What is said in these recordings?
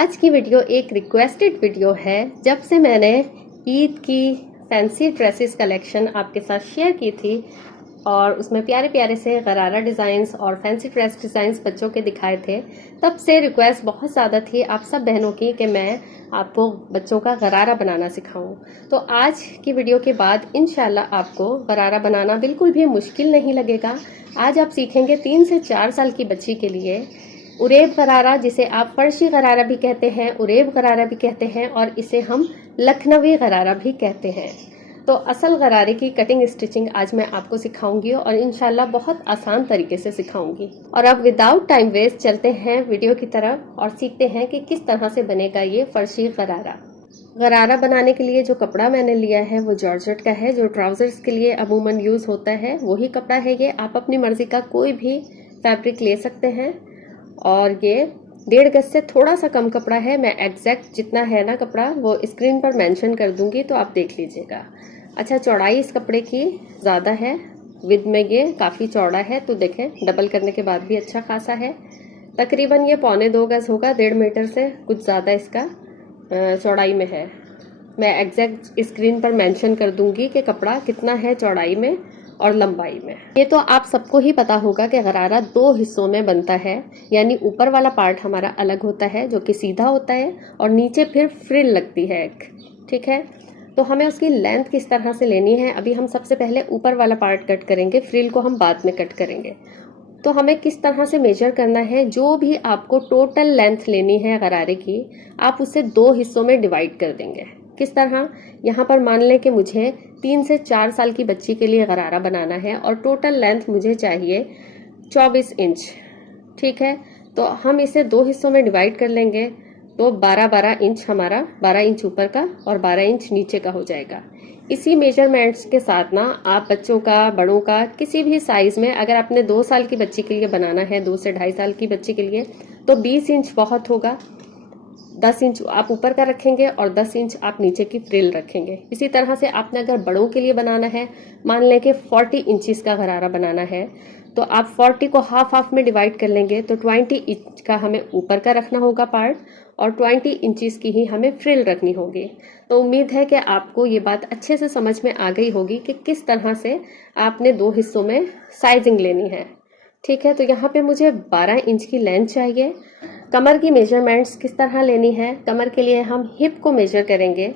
आज की वीडियो एक रिक्वेस्टेड वीडियो है। जब से मैंने ईद की फैंसी ड्रेसेस कलेक्शन आपके साथ शेयर की थी और उसमें प्यारे प्यारे से गरारा डिज़ाइंस और फैंसी ड्रेस डिज़ाइंस बच्चों के दिखाए थे, तब से रिक्वेस्ट बहुत ज़्यादा थी आप सब बहनों की कि मैं आपको बच्चों का गरारा बनाना सिखाऊं। तो आज की वीडियो के बाद इंशाल्लाह आपको गरारा बनाना बिल्कुल भी मुश्किल नहीं लगेगा। आज आप सीखेंगे 3 से 4 साल की बच्ची के लिए उरेब गरारा, जिसे आप फर्शी गरारा भी कहते हैं, उरेब गरारा भी कहते हैं और इसे हम लखनवी गरारा भी कहते हैं। तो असल गरारे की कटिंग स्टिचिंग आज मैं आपको सिखाऊंगी और इंशाल्लाह बहुत आसान तरीके से सिखाऊंगी। और अब विदाउट टाइम वेस्ट चलते हैं वीडियो की तरफ और सीखते हैं कि किस तरह से बनेगा ये फर्शी गरारा। गरारा बनाने के लिए जो कपड़ा मैंने लिया है वो जॉर्जेट का है, जो ट्राउजर्स के लिए अमूमन यूज होता है वही कपड़ा है ये। आप अपनी मर्जी का कोई भी फैब्रिक ले सकते हैं और ये 1.5 गज से थोड़ा सा कम कपड़ा है। मैं एग्जैक्ट जितना है ना कपड़ा वो स्क्रीन पर मेंशन कर दूंगी तो आप देख लीजिएगा। अच्छा, चौड़ाई इस कपड़े की ज़्यादा है, विद में ये काफ़ी चौड़ा है, तो देखें डबल करने के बाद भी अच्छा खासा है। तकरीबन ये 1.25 गज होगा, 1.5 मीटर से कुछ ज़्यादा इसका चौड़ाई में है। मैं एग्जैक्ट स्क्रीन पर मेंशन कर दूंगी कि कपड़ा कितना है चौड़ाई में और लंबाई में। ये तो आप सबको ही पता होगा कि गरारा 2 हिस्सों में बनता है, यानी ऊपर वाला पार्ट हमारा अलग होता है जो कि सीधा होता है और नीचे फिर फ्रिल लगती है एक, ठीक है। तो हमें उसकी लेंथ किस तरह से लेनी है, अभी हम सबसे पहले ऊपर वाला पार्ट कट करेंगे, फ्रिल को हम बाद में कट करेंगे। तो हमें किस तरह से मेजर करना है, जो भी आपको टोटल लेंथ लेनी है गरारे की, आप उसे 2 हिस्सों में डिवाइड कर देंगे। किस तरह, यहाँ पर मान लें कि मुझे 3 से 4 साल की बच्ची के लिए गरारा बनाना है और टोटल लेंथ मुझे चाहिए 24 इंच, ठीक है। तो हम इसे 2 हिस्सों में डिवाइड कर लेंगे, तो 12-12 इंच हमारा, 12 इंच ऊपर का और 12 इंच नीचे का हो जाएगा। इसी मेजरमेंट्स के साथ ना आप बच्चों का, बड़ों का, किसी भी साइज में, अगर आपने 2 साल की बच्ची के लिए बनाना है, 2 से 2.5 साल की बच्ची के लिए, तो 20 इंच बहुत होगा। 10 इंच आप ऊपर का रखेंगे और 10 इंच आप नीचे की फ्रिल रखेंगे। इसी तरह से आपने अगर बड़ों के लिए बनाना है, मान लें कि 40 इंचेस का गरारा बनाना है, तो आप 40 को हाफ हाफ में डिवाइड कर लेंगे, तो 20 इंच का हमें ऊपर का रखना होगा पार्ट और 20 इंचेस की ही हमें फ्रिल रखनी होगी। तो उम्मीद है कि आपको ये बात अच्छे से समझ में आ गई होगी कि किस तरह से आपने 2 हिस्सों में साइजिंग लेनी है, ठीक है। तो यहाँ पे मुझे 12 इंच की लेंथ चाहिए। कमर की मेजरमेंट्स किस तरह लेनी है, कमर के लिए हम हिप को मेजर करेंगे।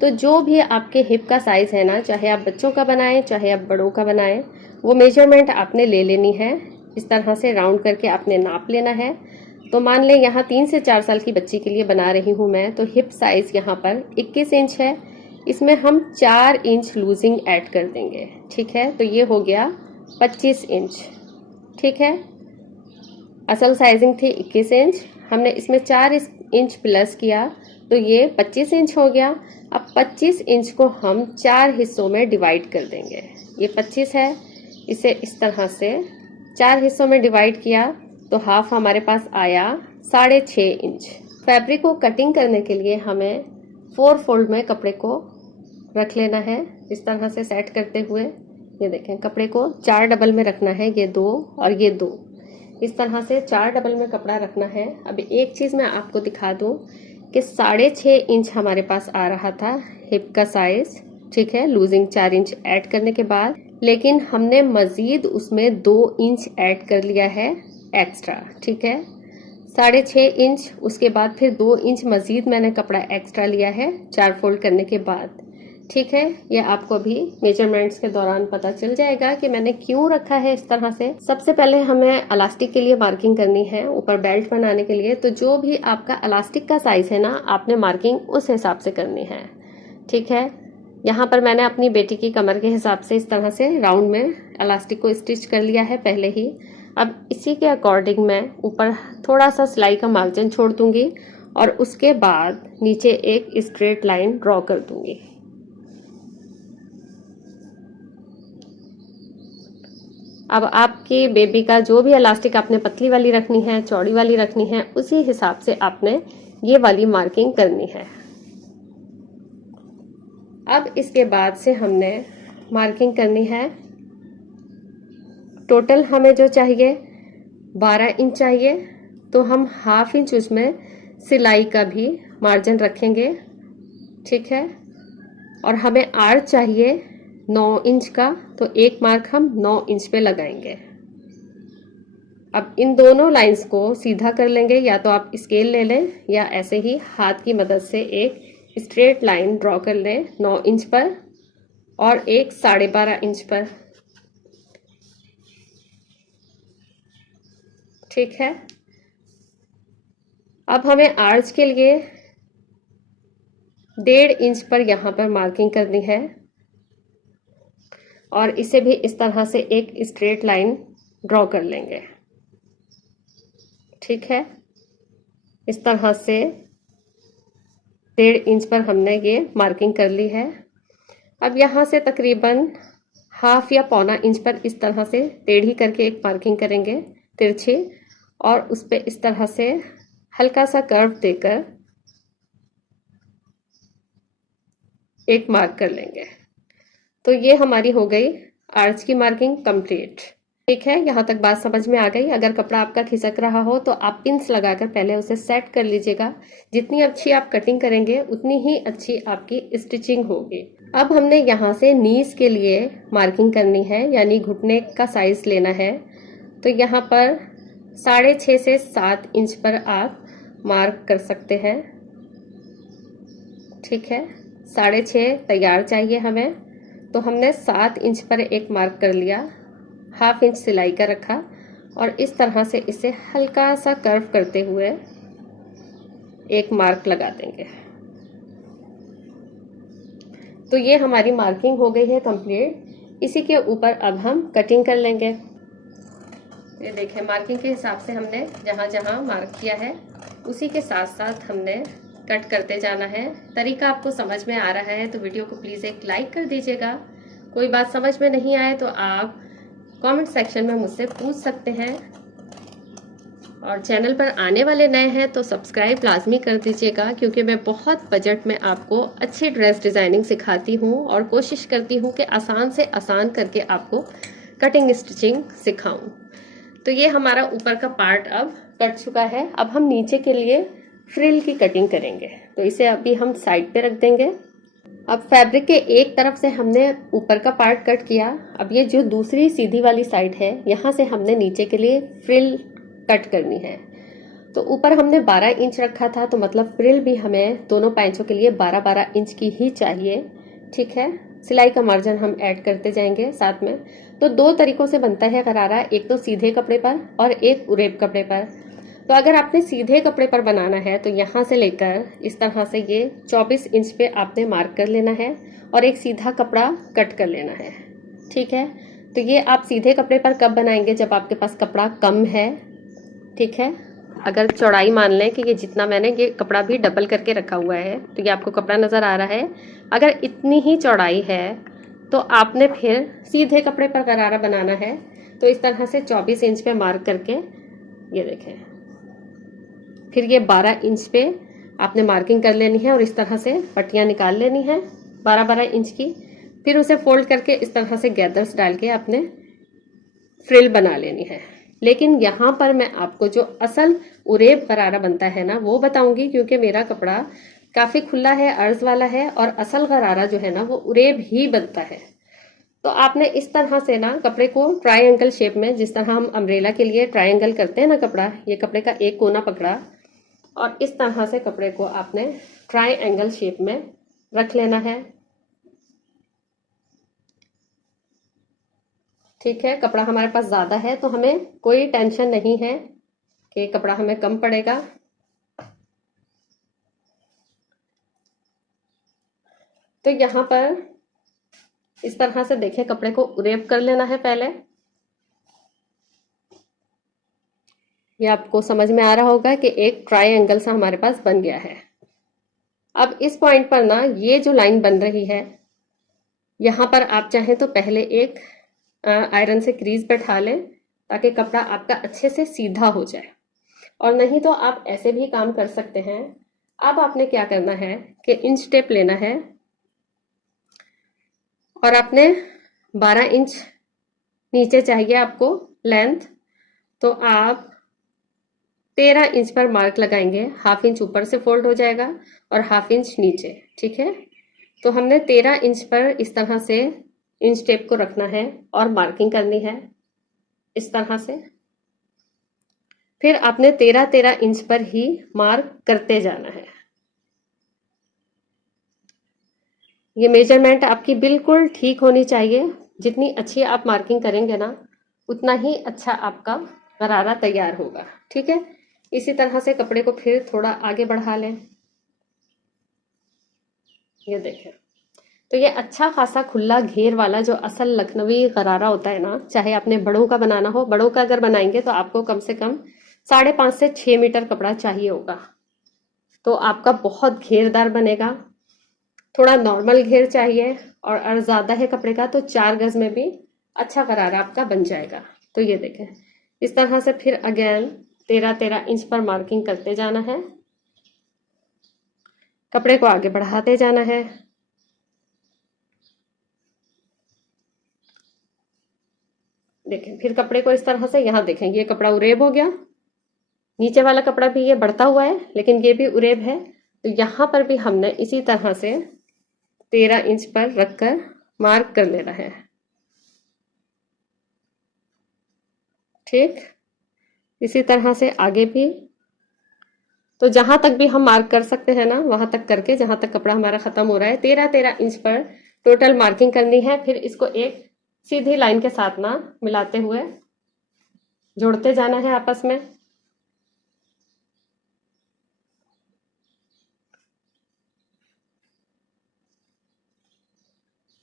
तो जो भी आपके हिप का साइज है ना, चाहे आप बच्चों का बनाएं चाहे आप बड़ों का बनाएं, वो मेजरमेंट आपने ले लेनी है। इस तरह से राउंड करके आपने नाप लेना है। तो मान लें यहाँ 3 से 4 साल की बच्ची के लिए बना रही हूँ मैं, तो हिप साइज यहाँ पर 21 इंच है। इसमें हम 4 इंच लूजिंग ऐड कर देंगे, ठीक है। तो ये हो गया 25 इंच, ठीक है। असल साइजिंग थी 21 इंच, हमने इसमें 4 इंच प्लस किया तो ये 25 इंच हो गया। अब 25 इंच को हम 4 हिस्सों में डिवाइड कर देंगे। ये 25 है, इसे इस तरह से 4 हिस्सों में डिवाइड किया तो हाफ हमारे पास आया 6.5 इंच। फैब्रिक को कटिंग करने के लिए हमें 4 फोल्ड में कपड़े को रख लेना है, इस तरह से सेट करते हुए। ये देखें, कपड़े को 4 डबल में रखना है, ये 2 और ये 2, इस तरह से 4 डबल में कपड़ा रखना है। अब एक चीज मैं आपको दिखा दूं कि 6.5 इंच हमारे पास आ रहा था हिप का साइज, ठीक है, लूजिंग 4 इंच ऐड करने के बाद, लेकिन हमने मजीद उसमें 2 इंच ऐड कर लिया है एक्स्ट्रा, ठीक है। 6.5 इंच, उसके बाद फिर 2 इंच मजीद मैंने कपड़ा एक्स्ट्रा लिया है 4 फोल्ड करने के बाद, ठीक है। ये आपको अभी मेजरमेंट्स के दौरान पता चल जाएगा कि मैंने क्यों रखा है इस तरह से। सबसे पहले हमें इलास्टिक के लिए मार्किंग करनी है, ऊपर बेल्ट बनाने के लिए। तो जो भी आपका इलास्टिक का साइज है ना, आपने मार्किंग उस हिसाब से करनी है, ठीक है। यहाँ पर मैंने अपनी बेटी की कमर के हिसाब से इस तरह से राउंड में इलास्टिक को स्टिच कर लिया है पहले ही। अब इसी के अकॉर्डिंग मैं ऊपर थोड़ा सा सिलाई का मार्जिन छोड़ दूंगी और उसके बाद नीचे एक स्ट्रेट लाइन ड्रॉ कर दूंगी। अब आपकी बेबी का जो भी इलास्टिक आपने पतली वाली रखनी है, चौड़ी वाली रखनी है, उसी हिसाब से आपने ये वाली मार्किंग करनी है। अब इसके बाद से हमने मार्किंग करनी है, टोटल हमें जो चाहिए 12 इंच चाहिए, तो हम हाफ इंच उसमें सिलाई का भी मार्जिन रखेंगे, ठीक है। और हमें आर्क चाहिए 9 इंच का, तो एक मार्क हम 9 इंच पे लगाएंगे। अब इन दोनों लाइंस को सीधा कर लेंगे, या तो आप स्केल ले लें या ऐसे ही हाथ की मदद से एक स्ट्रेट लाइन ड्रॉ कर लें 9 इंच पर और एक 12.5 इंच पर, ठीक है। अब हमें आर्च के लिए 1.5 इंच पर यहाँ पर मार्किंग करनी है और इसे भी इस तरह से एक स्ट्रेट लाइन ड्रॉ कर लेंगे, ठीक है। इस तरह से 1.5 इंच पर हमने ये मार्किंग कर ली है। अब यहाँ से तकरीबन हाफ या पौना इंच पर इस तरह से टेढ़ी करके एक मार्किंग करेंगे तिरछी, और उस पर इस तरह से हल्का सा कर्व देकर एक मार्क कर लेंगे। तो ये हमारी हो गई आर्च की मार्किंग कंप्लीट, ठीक है। यहाँ तक बात समझ में आ गई। अगर कपड़ा आपका खिसक रहा हो तो आप पिंस लगाकर पहले उसे सेट कर लीजिएगा। जितनी अच्छी आप कटिंग करेंगे उतनी ही अच्छी आपकी स्टिचिंग होगी। अब हमने यहाँ से नीज के लिए मार्किंग करनी है, यानी घुटने का साइज लेना है। तो यहाँ पर 6.5 से 7 इंच पर आप मार्क कर सकते हैं, ठीक है। 6.5 तैयार चाहिए हमें, तो हमने 7 इंच पर एक मार्क कर लिया, हाफ इंच सिलाई का रखा और इस तरह से इसे हल्का सा कर्व करते हुए एक मार्क लगा देंगे। तो ये हमारी मार्किंग हो गई है कंप्लीट। इसी के ऊपर अब हम कटिंग कर लेंगे। ये देखें, मार्किंग के हिसाब से हमने जहाँ जहाँ मार्क किया है उसी के साथ साथ हमने कट करते जाना है। तरीका आपको समझ में आ रहा है तो वीडियो को प्लीज़ एक लाइक कर दीजिएगा। कोई बात समझ में नहीं आए तो आप कमेंट सेक्शन में मुझसे पूछ सकते हैं, और चैनल पर आने वाले नए हैं तो सब्सक्राइब लाजमी कर दीजिएगा, क्योंकि मैं बहुत बजट में आपको अच्छी ड्रेस डिज़ाइनिंग सिखाती हूँ और कोशिश करती हूँ कि आसान से आसान करके आपको कटिंग स्टिचिंग सिखाऊं। तो ये हमारा ऊपर का पार्ट अब कट चुका है। अब हम नीचे के लिए फ्रिल की कटिंग करेंगे, तो इसे अभी हम साइड पे रख देंगे। अब फैब्रिक के एक तरफ से हमने ऊपर का पार्ट कट किया। अब ये जो दूसरी सीधी वाली साइड है, यहाँ से हमने नीचे के लिए फ्रिल कट करनी है। तो ऊपर हमने 12 इंच रखा था, तो मतलब फ्रिल भी हमें दोनों पैंचों के लिए 12-12 इंच की ही चाहिए, ठीक है। सिलाई का मार्जिन हम ऐड करते जाएंगे साथ में। तो 2 तरीकों से बनता है गरारा, एक तो सीधे कपड़े पर और एक उरेब कपड़े पर। तो अगर आपने सीधे कपड़े पर बनाना है तो यहाँ से लेकर इस तरह से ये 24 इंच पे आपने मार्क कर लेना है और एक सीधा कपड़ा कट कर लेना है, ठीक है। तो ये आप सीधे कपड़े पर कब बनाएंगे, जब आपके पास कपड़ा कम है, ठीक है। अगर चौड़ाई मान लें कि ये जितना मैंने ये कपड़ा भी डबल करके रखा हुआ है, तो ये आपको कपड़ा नज़र आ रहा है। अगर इतनी ही चौड़ाई है तो आपने फिर सीधे कपड़े पर गरारा बनाना है। तो इस तरह से 24 इंच पे मार्क करके ये देखें, फिर ये 12 इंच पे आपने मार्किंग कर लेनी है और इस तरह से पट्टियाँ निकाल लेनी है 12-12 इंच की। फिर उसे फोल्ड करके इस तरह से गैदर्स डाल के आपने फ्रिल बना लेनी है। लेकिन यहाँ पर मैं आपको जो असल उरेब गरारा बनता है ना वो बताऊंगी, क्योंकि मेरा कपड़ा काफ़ी खुला है, अर्ज वाला है, और असल गरारा जो है ना वो उरेब ही बनता है। तो आपने इस तरह से ना कपड़े को ट्रायंगल शेप में, जिस तरह हम अम्ब्रेला के लिए ट्रायंगल करते हैं ना कपड़ा, ये कपड़े का एक कोना पकड़ा और इस तरह से कपड़े को आपने ट्रायंगल शेप में रख लेना है, ठीक है। कपड़ा हमारे पास ज़्यादा है तो हमें कोई टेंशन नहीं है कि कपड़ा हमें कम पड़ेगा। तो यहाँ पर इस तरह से देखें, कपड़े को उरेब कर लेना है पहले। ये आपको समझ में आ रहा होगा कि एक ट्रायंगल सा हमारे पास बन गया है। अब इस पॉइंट पर ना ये जो लाइन बन रही है, यहाँ पर आप चाहें तो पहले एक आयरन से क्रीज बैठा लें ताकि कपड़ा आपका अच्छे से सीधा हो जाए, और नहीं तो आप ऐसे भी काम कर सकते हैं। अब आपने क्या करना है कि इंच टेप लेना है और आपने 12 इंच नीचे चाहिए आपको लेंथ, तो आप 13 इंच पर मार्क लगाएंगे। 1/2 इंच ऊपर से फोल्ड हो जाएगा और 1/2 इंच नीचे, ठीक है। तो हमने 13 इंच पर इस तरह से इंच टेप को रखना है और मार्किंग करनी है इस तरह से। फिर आपने 13-13 इंच पर ही मार्क करते जाना है। ये मेजरमेंट आपकी बिल्कुल ठीक होनी चाहिए। जितनी अच्छी आप मार्किंग करेंगे ना, उतना ही अच्छा आपका गरारा तैयार होगा, ठीक है। इसी तरह से कपड़े को फिर थोड़ा आगे बढ़ा लें। ये देखें, तो ये अच्छा खासा खुला घेर वाला जो असल लखनवी गरारा होता है ना, चाहे आपने बड़ों का बनाना हो, बड़ों का अगर बनाएंगे तो आपको कम से कम 5.5 से 6 मीटर कपड़ा चाहिए होगा। तो आपका बहुत घेरदार बनेगा। थोड़ा नॉर्मल घेर चाहिए, और अगर ज़्यादा है कपड़े का तो 4 गज में भी अच्छा गरारा आपका बन जाएगा। तो ये देखें, इस तरह से फिर अगेन 13-13 इंच पर मार्किंग करते जाना है। कपड़े को आगे बढ़ाते जाना है। देखें, फिर कपड़े को इस तरह से, यहाँ देखें ये कपड़ा उरेब हो गया। नीचे वाला कपड़ा भी ये बढ़ता हुआ है, लेकिन ये भी उरेब है। तो यहाँ पर भी हमने इसी तरह से 13 इंच पर रखकर मार्क कर लेना है, ठीक। इसी तरह से आगे भी। तो जहां तक भी हम मार्क कर सकते हैं ना, वहां तक करके जहां तक कपड़ा हमारा खत्म हो रहा है 13-13 इंच पर टोटल मार्किंग करनी है। फिर इसको एक सीधी लाइन के साथ ना मिलाते हुए जोड़ते जाना है आपस में।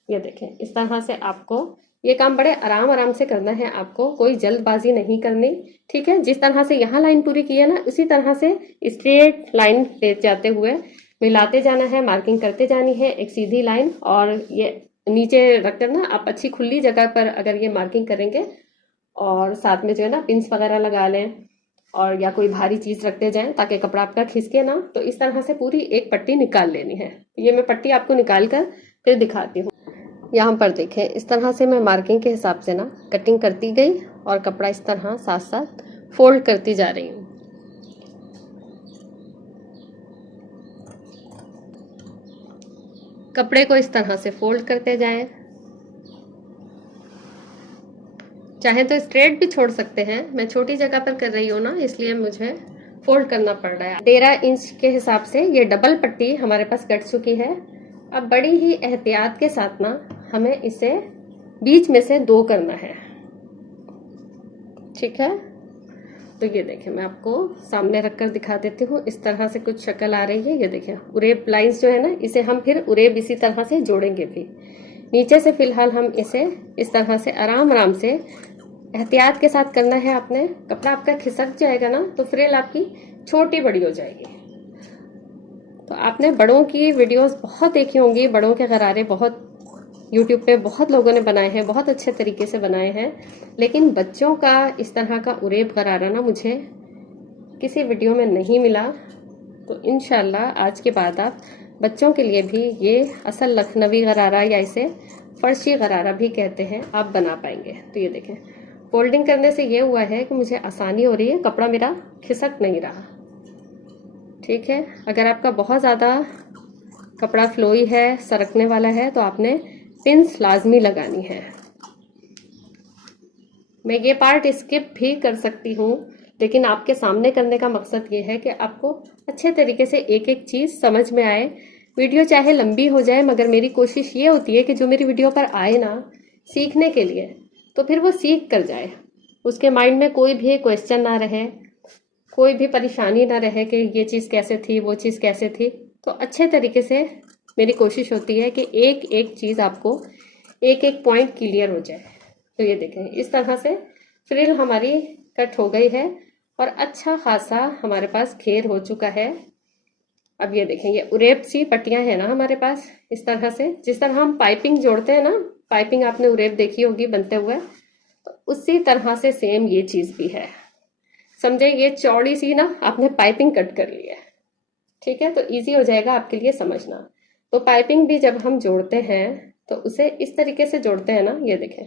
ये देखें, इस तरह से आपको ये काम बड़े आराम आराम से करना है, आपको कोई जल्दबाजी नहीं करनी, ठीक है। जिस तरह से यहाँ लाइन पूरी की है ना, उसी तरह से स्ट्रेट लाइन ले जाते हुए मिलाते जाना है, मार्किंग करते जानी है एक सीधी लाइन। और ये नीचे रखकर ना आप अच्छी खुली जगह पर अगर ये मार्किंग करेंगे, और साथ में जो है ना पिंस वगैरह लगा लें, और या कोई भारी चीज रखते जाएं ताकि कपड़ा आपका खिसके ना। तो इस तरह से पूरी एक पट्टी निकाल लेनी है। ये मैं पट्टी आपको निकाल कर फिर दिखाती हूँ। यहाँ पर देखें, इस तरह से मैं मार्किंग के हिसाब से ना कटिंग करती गई और कपड़ा इस तरह साथ साथ फोल्ड करती जा रही हूँ। कपड़े को इस तरह से फोल्ड करते जाएं। चाहे तो स्ट्रेट भी छोड़ सकते हैं, मैं छोटी जगह पर कर रही हूँ ना, इसलिए मुझे फोल्ड करना पड़ रहा है। 13 इंच के हिसाब से ये डबल पट्टी हमारे पास कट चुकी है। अब बड़ी ही एहतियात के साथ ना हमें इसे बीच में से 2 करना है, ठीक है। तो ये देखें, मैं आपको सामने रखकर दिखा देती हूँ। इस तरह से कुछ शक्ल आ रही है। ये देखें, उरेब लाइंस जो है ना, इसे हम फिर उरेब इसी तरह से जोड़ेंगे भी। नीचे से फिलहाल हम इसे इस तरह से आराम आराम से एहतियात के साथ करना है। आपने कपड़ा आपका खिसक जाएगा ना, तो फ्रिल आपकी छोटी बड़ी हो जाएगी। तो आपने बड़ों की वीडियोस बहुत देखी होंगी, बड़ों के गरारे बहुत यूट्यूब पे बहुत लोगों ने बनाए हैं, बहुत अच्छे तरीके से बनाए हैं। लेकिन बच्चों का इस तरह का उरेब गरारा ना मुझे किसी वीडियो में नहीं मिला। तो इंशाल्लाह आज के बाद आप बच्चों के लिए भी ये असल लखनवी गरारा, या इसे फर्शी गरारा भी कहते हैं, आप बना पाएंगे। तो ये देखें, फोल्डिंग करने से ये हुआ है कि मुझे आसानी हो रही है, कपड़ा मेरा खिसक नहीं रहा, ठीक है। अगर आपका बहुत ज़्यादा कपड़ा फ्लोई है, सरकने वाला है, तो आपने पिंस लाजमी लगानी है। मैं ये पार्ट स्किप भी कर सकती हूँ, लेकिन आपके सामने करने का मकसद ये है कि आपको अच्छे तरीके से एक एक चीज़ समझ में आए। वीडियो चाहे लंबी हो जाए, मगर मेरी कोशिश ये होती है कि जो मेरी वीडियो पर आए ना सीखने के लिए, तो फिर वो सीख कर जाए, उसके माइंड में कोई भी क्वेश्चन ना रहे, कोई भी परेशानी ना रहे कि ये चीज़ कैसे थी, वो चीज़ कैसे थी। तो अच्छे तरीके से मेरी कोशिश होती है कि एक एक चीज़ आपको एक एक पॉइंट क्लियर हो जाए। तो ये देखें, इस तरह से फ्रिल हमारी कट हो गई है और अच्छा खासा हमारे पास घेर हो चुका है। अब ये देखें, ये उरेब सी पट्टियां हैं ना हमारे पास, इस तरह से जिस तरह हम पाइपिंग जोड़ते हैं ना, पाइपिंग आपने उरेब देखी होगी बनते हुए, तो उसी तरह से सेम ये चीज़ भी है। समझे, ये चौड़ी सी ना आपने पाइपिंग कट कर ली है, ठीक है। तो इजी हो जाएगा आपके लिए समझना। तो पाइपिंग भी जब हम जोड़ते हैं तो उसे इस तरीके से जोड़ते हैं ना। ये देखें,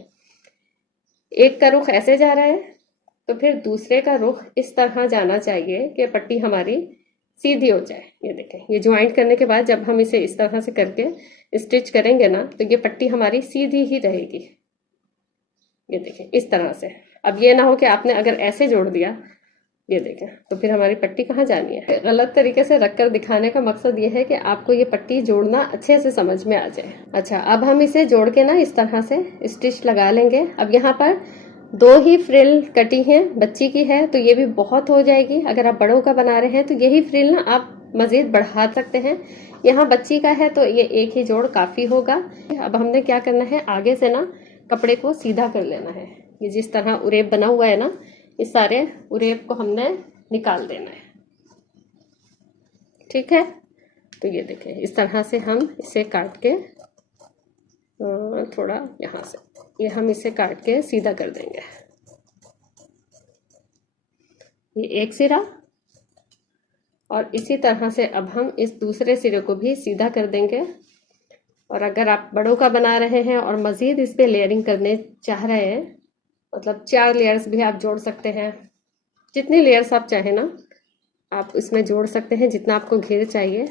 एक का रुख ऐसे जा रहा है, तो फिर दूसरे का रुख इस तरह जाना चाहिए कि पट्टी हमारी सीधी हो जाए। ये देखें, ये ज्वाइंट करने के बाद जब हम इसे इस तरह से करके स्टिच करेंगे ना, तो ये पट्टी हमारी सीधी ही रहेगी। ये देखें इस तरह से। अब ये ना हो कि आपने अगर ऐसे जोड़ दिया, ये देखें, तो फिर हमारी पट्टी कहाँ जानी है। गलत तरीके से रखकर दिखाने का मकसद ये है कि आपको ये पट्टी जोड़ना अच्छे से समझ में आ जाए। अच्छा, अब हम इसे जोड़ के ना इस तरह से स्टिच लगा लेंगे। अब यहाँ पर 2 ही फ्रिल कटी हैं, बच्ची की है तो ये भी बहुत हो जाएगी। अगर आप बड़ों का बना रहे हैं तो यही फ्रिल ना आप मजीद बढ़ा सकते हैं। यहाँ बच्ची का है तो ये एक ही जोड़ काफी होगा। अब हमने क्या करना है, आगे से ना कपड़े को सीधा कर लेना है। ये जिस तरह उरेब बना हुआ है ना, इस सारे उरेब को हमने निकाल देना है। ठीक है, तो ये देखें इस तरह से हम इसे काट के थोड़ा यहाँ से ये हम इसे काट के सीधा कर देंगे। ये एक सिरा, और इसी तरह से अब हम इस दूसरे सिरे को भी सीधा कर देंगे। और अगर आप बड़ों का बना रहे हैं और मज़ीद इस पे लेयरिंग करने चाह रहे हैं, मतलब 4 लेयर्स भी आप जोड़ सकते हैं। जितनी लेयर्स आप चाहें ना आप इसमें जोड़ सकते हैं, जितना आपको घेर चाहिए।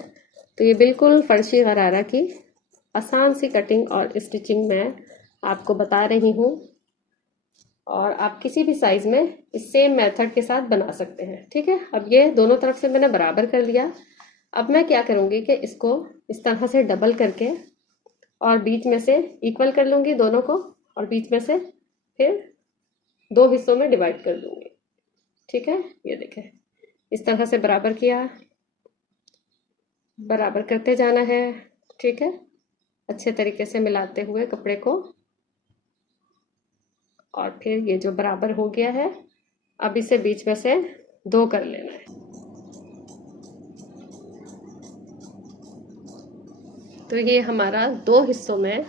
तो ये बिल्कुल फर्शी गरारा की आसान सी कटिंग और स्टिचिंग मैं आपको बता रही हूँ, और आप किसी भी साइज में इस सेम मेथड के साथ बना सकते हैं। ठीक है, अब ये दोनों तरफ से मैंने बराबर कर लिया। अब मैं क्या करूँगी कि इसको इस तरह से डबल करके और बीच में से इक्वल कर लूँगी दोनों को, और बीच में से फिर 2 हिस्सों में डिवाइड कर दूँगी। ठीक है, ये देखें इस तरह से बराबर किया, बराबर करते जाना है। ठीक है, अच्छे तरीके से मिलाते हुए कपड़े को, और फिर ये जो बराबर हो गया है, अब इसे बीच में से 2 कर लेना है। तो ये हमारा 2 हिस्सों में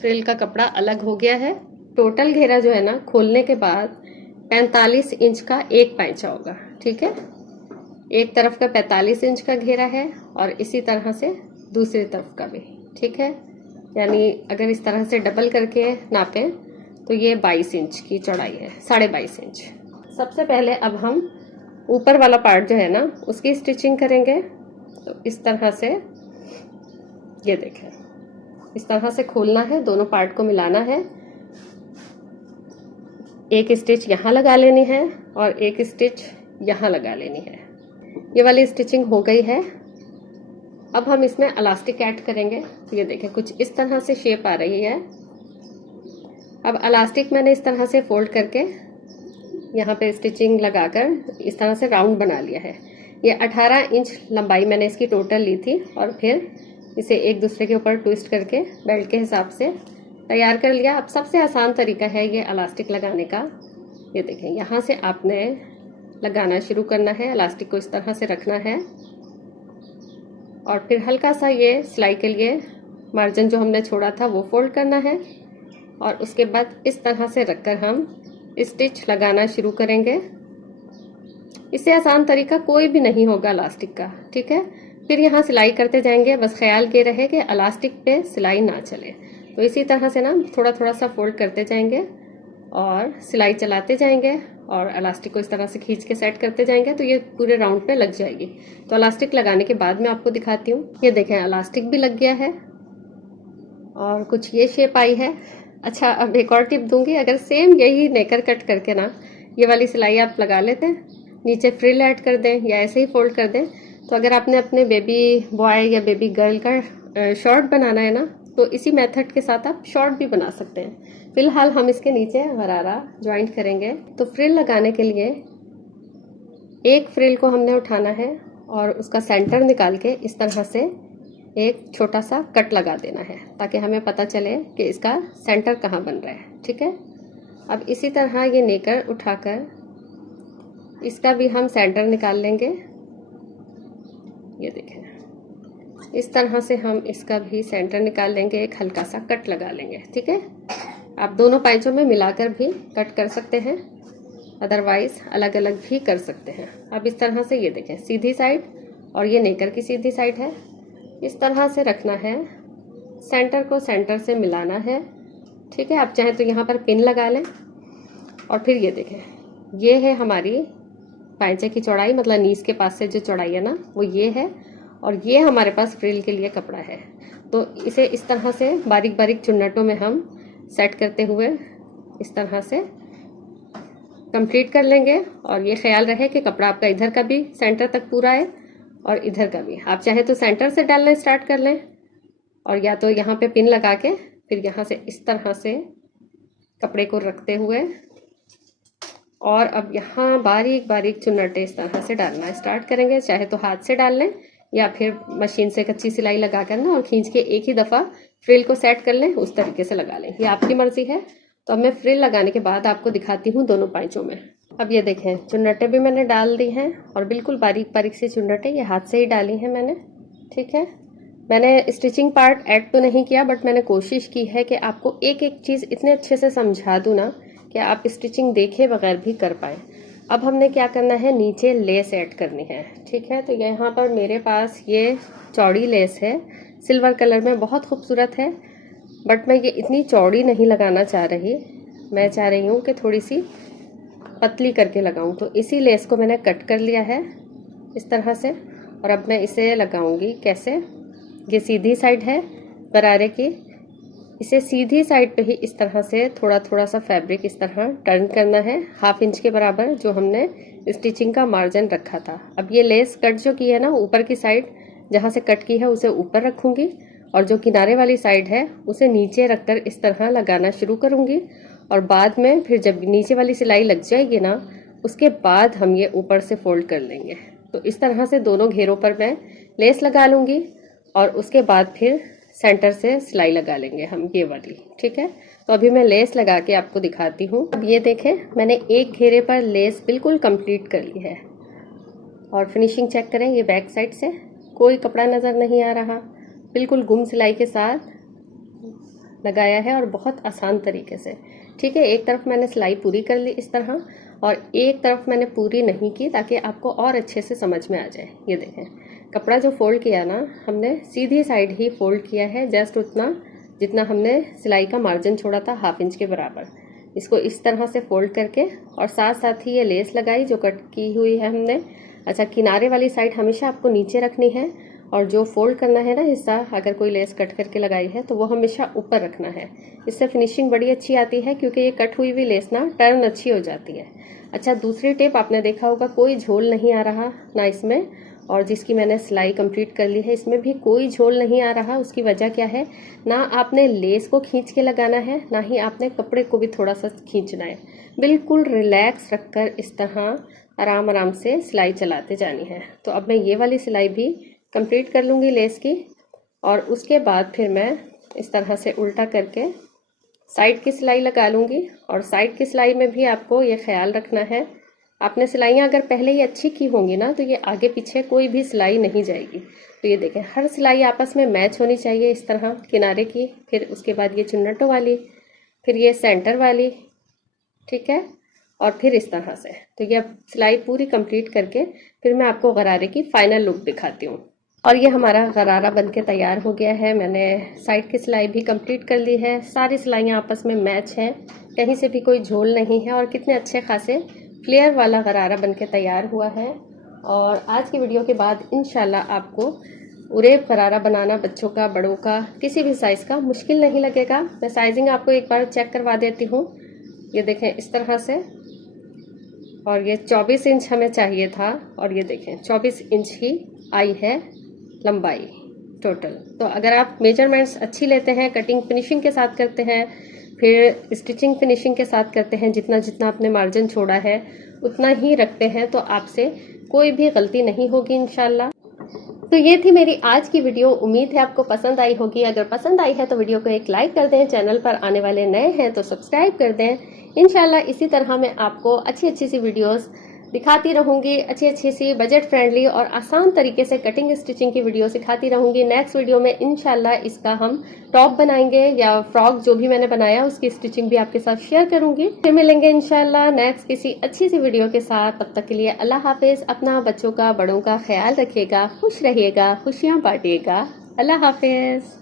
फ्रिल का कपड़ा अलग हो गया है। टोटल घेरा जो है ना, खोलने के बाद 45 इंच का एक पैंचा होगा। ठीक है, एक तरफ का 45 इंच का घेरा है और इसी तरह से दूसरी तरफ का भी। ठीक है, यानी अगर इस तरह से डबल करके नापें तो ये 22 इंच की चौड़ाई है, 22.5 इंच। सबसे पहले अब हम ऊपर वाला पार्ट जो है ना उसकी स्टिचिंग करेंगे। तो इस तरह से ये देखें, इस तरह से खोलना है, दोनों पार्ट को मिलाना है। एक स्टिच यहाँ लगा लेनी है और एक स्टिच यहाँ लगा लेनी है। ये वाली स्टिचिंग हो गई है। अब हम इसमें इलास्टिक ऐड करेंगे। ये देखें कुछ इस तरह से शेप आ रही है। अब इलास्टिक मैंने इस तरह से फोल्ड करके यहाँ पे स्टिचिंग लगाकर इस तरह से राउंड बना लिया है। ये 18 इंच लंबाई मैंने इसकी टोटल ली थी, और फिर इसे एक दूसरे के ऊपर ट्विस्ट करके बेल्ट के हिसाब से तैयार कर लिया। अब सबसे आसान तरीका है ये इलास्टिक लगाने का। ये देखें, यहाँ से आपने लगाना शुरू करना है, इलास्टिक को इस तरह से रखना है, और फिर हल्का सा ये सिलाई के लिए मार्जिन जो हमने छोड़ा था वो फोल्ड करना है, और उसके बाद इस तरह से रखकर हम स्टिच लगाना शुरू करेंगे। इससे आसान तरीका कोई भी नहीं होगा इलास्टिक का। ठीक है, फिर यहाँ सिलाई करते जाएंगे। बस ख्याल ये रहे कि इलास्टिक पे सिलाई ना चले। तो इसी तरह से ना थोड़ा थोड़ा सा फोल्ड करते जाएंगे और सिलाई चलाते जाएंगे, और इलास्टिक को इस तरह से खींच के सेट करते जाएंगे तो ये पूरे राउंड पे लग जाएगी। तो इलास्टिक लगाने के बाद मैं आपको दिखाती हूँ। ये देखें इलास्टिक भी लग गया है और कुछ ये शेप आई है। अच्छा, अब एक और टिप दूंगी। अगर सेम यही नेकर कट करके ना ये वाली सिलाई आप लगा लेते हैं, नीचे फ्रिल ऐड कर दें या ऐसे ही फोल्ड कर दें, तो अगर आपने अपने बेबी बॉय या बेबी गर्ल का शॉर्ट बनाना है ना, तो इसी मेथड के साथ आप शॉर्ट भी बना सकते हैं। फिलहाल हम इसके नीचे गरारा ज्वाइंट करेंगे। तो फ्रिल लगाने के लिए एक फ्रिल को हमने उठाना है और उसका सेंटर निकाल के इस तरह से एक छोटा सा कट लगा देना है, ताकि हमें पता चले कि इसका सेंटर कहाँ बन रहा है। ठीक है, अब इसी तरह ये नेकर उठाकर इसका भी हम सेंटर निकाल लेंगे। ये देखें, इस तरह से हम इसका भी सेंटर निकाल लेंगे, एक हल्का सा कट लगा लेंगे। ठीक है, आप दोनों पैंचों में मिलाकर भी कट कर सकते हैं, अदरवाइज अलग अलग भी कर सकते हैं। अब इस तरह से ये देखें, सीधी साइड और ये नेकर की सीधी साइड है, इस तरह से रखना है, सेंटर को सेंटर से मिलाना है। ठीक है, आप चाहें तो यहाँ पर पिन लगा लें, और फिर ये देखें ये है हमारी पायचे की चौड़ाई, मतलब नीज के पास से जो चौड़ाई है ना वो ये है, और ये हमारे पास फ्रिल के लिए कपड़ा है। तो इसे इस तरह से बारीक बारीक चुन्नटों में हम सेट करते हुए इस तरह से कंप्लीट कर लेंगे। और ये ख्याल रहे कि कपड़ा आपका इधर का भी सेंटर तक पूरा है और इधर का भी। आप चाहे तो सेंटर से डालना स्टार्ट कर लें, और या तो यहाँ पे पिन लगा के फिर यहाँ से इस तरह से कपड़े को रखते हुए, और अब यहाँ बारीक बारीक चुन्नटे इस तरह से डालना स्टार्ट करेंगे। चाहे तो हाथ से डाल लें या फिर मशीन से कच्ची सिलाई लगा कर ना और खींच के एक ही दफ़ा फ्रिल को सेट कर लें, उस तरीके से लगा लें, ये आपकी मर्जी है। तो अब मैं फ्रिल लगाने के बाद आपको दिखाती हूँ दोनों पाइचों में। अब ये देखें चुन्नटे भी मैंने डाल दी हैं, और बिल्कुल बारीक बारीक से चुन्नटे ये हाथ से ही डाली हैं मैंने। ठीक है, मैंने स्टिचिंग पार्ट ऐड तो नहीं किया, बट मैंने कोशिश की है कि आपको एक एक चीज़ इतने अच्छे से समझा दूँ ना कि आप स्टिचिंग देखे बगैर भी कर पाए। अब हमने क्या करना है, नीचे लेस ऐड करनी है। ठीक है, तो यहाँ पर मेरे पास ये चौड़ी लेस है, सिल्वर कलर में, बहुत खूबसूरत है, बट मैं ये इतनी चौड़ी नहीं लगाना चाह रही। मैं चाह रही हूँ कि थोड़ी सी पतली करके लगाऊँ। तो इसी लेस को मैंने कट कर लिया है इस तरह से, और अब मैं इसे लगाऊंगी कैसे। ये सीधी साइड है गरारे की, इसे सीधी साइड पे ही इस तरह से थोड़ा थोड़ा सा फैब्रिक इस तरह टर्न करना है, 1/2 इंच के बराबर, जो हमने स्टिचिंग का मार्जिन रखा था। अब ये लेस कट जो की है ना, ऊपर की साइड जहाँ से कट की है उसे ऊपर रखूंगी, और जो किनारे वाली साइड है उसे नीचे रखकर इस तरह लगाना शुरू करूंगी। और बाद में फिर जब नीचे वाली सिलाई लग जाएगी ना, उसके बाद हम ये ऊपर से फोल्ड कर लेंगे। तो इस तरह से दोनों घेरों पर मैं लेस लगा लूंगी, और उसके बाद फिर सेंटर से सिलाई लगा लेंगे हम ये वाली। ठीक है, तो अभी मैं लेस लगा के आपको दिखाती हूँ। अब ये देखें मैंने एक घेरे पर लेस बिल्कुल कंप्लीट कर ली है, और फिनिशिंग चेक करें, ये बैक साइड से कोई कपड़ा नज़र नहीं आ रहा, बिल्कुल गुम सिलाई के साथ लगाया है और बहुत आसान तरीके से। ठीक है, एक तरफ मैंने सिलाई पूरी कर ली इस तरह, और एक तरफ मैंने पूरी नहीं की ताकि आपको और अच्छे से समझ में आ जाए। ये देखें कपड़ा जो फोल्ड किया ना हमने, सीधी साइड ही फोल्ड किया है, जस्ट उतना जितना हमने सिलाई का मार्जिन छोड़ा था 1/2 इंच के बराबर। इसको इस तरह से फोल्ड करके, और साथ साथ ही ये लेस लगाई जो कट की हुई है हमने। अच्छा, किनारे वाली साइड हमेशा आपको नीचे रखनी है, और जो फोल्ड करना है ना हिस्सा, अगर कोई लेस कट करके लगाई है तो वो हमेशा ऊपर रखना है। इससे फिनिशिंग बड़ी अच्छी आती है, क्योंकि ये कट हुई हुई लेस ना टर्न अच्छी हो जाती है। अच्छा, दूसरी टिप आपने देखा होगा, कोई झोल नहीं आ रहा ना इसमें, और जिसकी मैंने सिलाई कंप्लीट कर ली है इसमें भी कोई झोल नहीं आ रहा। उसकी वजह क्या है, ना आपने लेस को खींच के लगाना है, ना ही आपने कपड़े को भी थोड़ा सा खींचना है। बिल्कुल रिलैक्स रखकर इस तरह आराम आराम से सिलाई चलाते जानी है। तो अब मैं ये वाली सिलाई भी कंप्लीट कर लूँगी लेस की, और उसके बाद फिर मैं इस तरह से उल्टा करके साइड की सिलाई लगा लूँगी। और साइड की सिलाई में भी आपको ये ख्याल रखना है, आपने सिलाइयाँ अगर पहले ही अच्छी की होंगी ना, तो ये आगे पीछे कोई भी सिलाई नहीं जाएगी। तो ये देखें हर सिलाई आपस में मैच होनी चाहिए इस तरह, किनारे की, फिर उसके बाद ये चुन्नटों वाली, फिर ये सेंटर वाली। ठीक है, और फिर इस तरह से। तो ये सिलाई पूरी कंप्लीट करके फिर मैं आपको गरारे की फाइनल लुक दिखाती हूँ। और ये हमारा गरारा बनके तैयार हो गया है। मैंने साइड की सिलाई भी कंप्लीट कर ली है, सारी सिलाइयाँ आपस में मैच हैं, कहीं से भी कोई झोल नहीं है, और कितने अच्छे खासे फ्लेयर वाला गरारा बनके तैयार हुआ है। और आज की वीडियो के बाद इंशाल्लाह आपको उरेब गरारा बनाना बच्चों का, बड़ों का, किसी भी साइज़ का मुश्किल नहीं लगेगा। मैं साइजिंग आपको एक बार चेक करवा देती हूँ। ये देखें इस तरह से, और ये 24 इंच हमें चाहिए था, और ये देखें 24 इंच ही आई है लंबाई टोटल। तो अगर आप मेजरमेंट्स अच्छी लेते हैं, कटिंग फिनिशिंग के साथ करते हैं, फिर स्टिचिंग फिनिशिंग के साथ करते हैं, जितना जितना आपने मार्जिन छोड़ा है उतना ही रखते हैं, तो आपसे कोई भी गलती नहीं होगी इंशाल्लाह। तो ये थी मेरी आज की वीडियो, उम्मीद है आपको पसंद आई होगी। अगर पसंद आई है तो वीडियो को एक लाइक कर दें, चैनल पर आने वाले नए हैं तो सब्सक्राइब कर दें। इंशाल्लाह इसी तरह मैं आपको अच्छी अच्छी सी वीडियोस दिखाती रहूंगी, अच्छी अच्छी सी बजट फ्रेंडली और आसान तरीके से कटिंग स्टिचिंग की वीडियो सिखाती रहूंगी। नेक्स्ट वीडियो में इंशाल्लाह इसका हम टॉप बनाएंगे, या फ्रॉक जो भी मैंने बनाया उसकी स्टिचिंग भी आपके साथ शेयर करूंगी। फिर मिलेंगे इंशाल्लाह नेक्स्ट किसी अच्छी सी वीडियो के साथ। तब तक के लिए अल्लाह हाफिज। अपना, बच्चों का, बड़ों का ख्याल रखिएगा, खुश रहिएगा, खुशियाँ बांटिएगा। अल्लाह हाफिज।